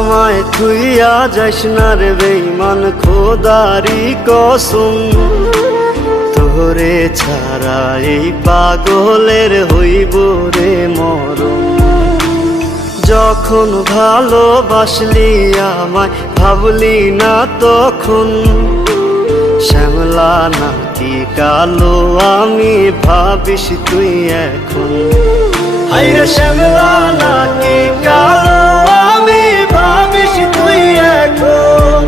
আমায় থুইয়া যাইস না রে বেঈমান, খোদারি কসম তোরে ছাড়া এই পাগলের হইব রে মরণ। যখন ভালোবাসলি আমায় ভাবলি না তখন, শ্যামলা নাকি কালো আমি ভাবিস তুই এখন। হায়রে শ্যামলা নাকি কালো আমি ভাবিস তুই এখন।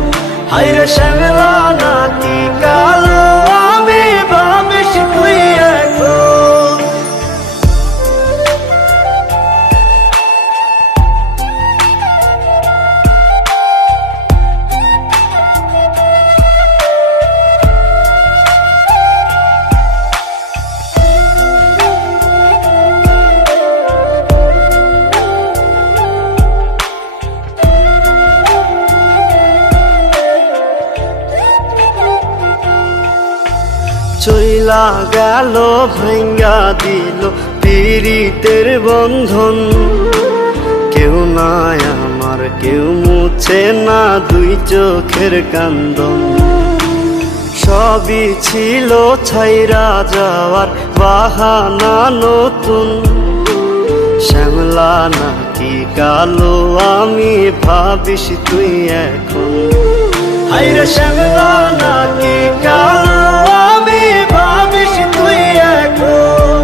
হায়রে শ্যামলা নাকি কালো আমি ভাবিস তুই এখন। চইলা গেল ভাঙ্গা দিল পীড়িতের বন্ধন, কেউ নাই আমার কেউ মুছে না দুই চোখের কান্দন। সবই ছিল ছাইরা যাওয়ার বাহানা নতুন, শ্যামলা নাকি কালো আমি ভাবিস তুই এখন। হায়রে শ্যামলা নাকি কালো আমি ভাবিস তুই এখন।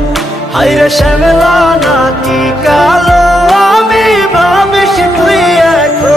হায়রে শ্যামলা নাকি কালো আমি ভাবিস তুই এখন।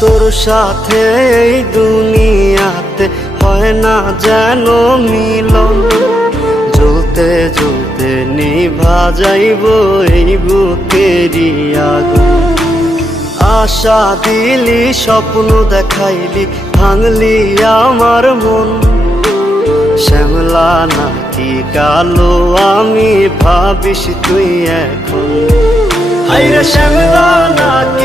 তোর সাথে এই দুনিয়াতে হয় না যেন মিলন, জ্বলতে জ্বলতে নিভা যাইব এই বুকেরই আগুন। আশা দিলি স্বপ্ন দেখাইলি ভাঙলি আমার মন, শ্যামলা নাকি কালো আমি ভাবিস তুই এখন। হায়রে শ্যামলা নাকি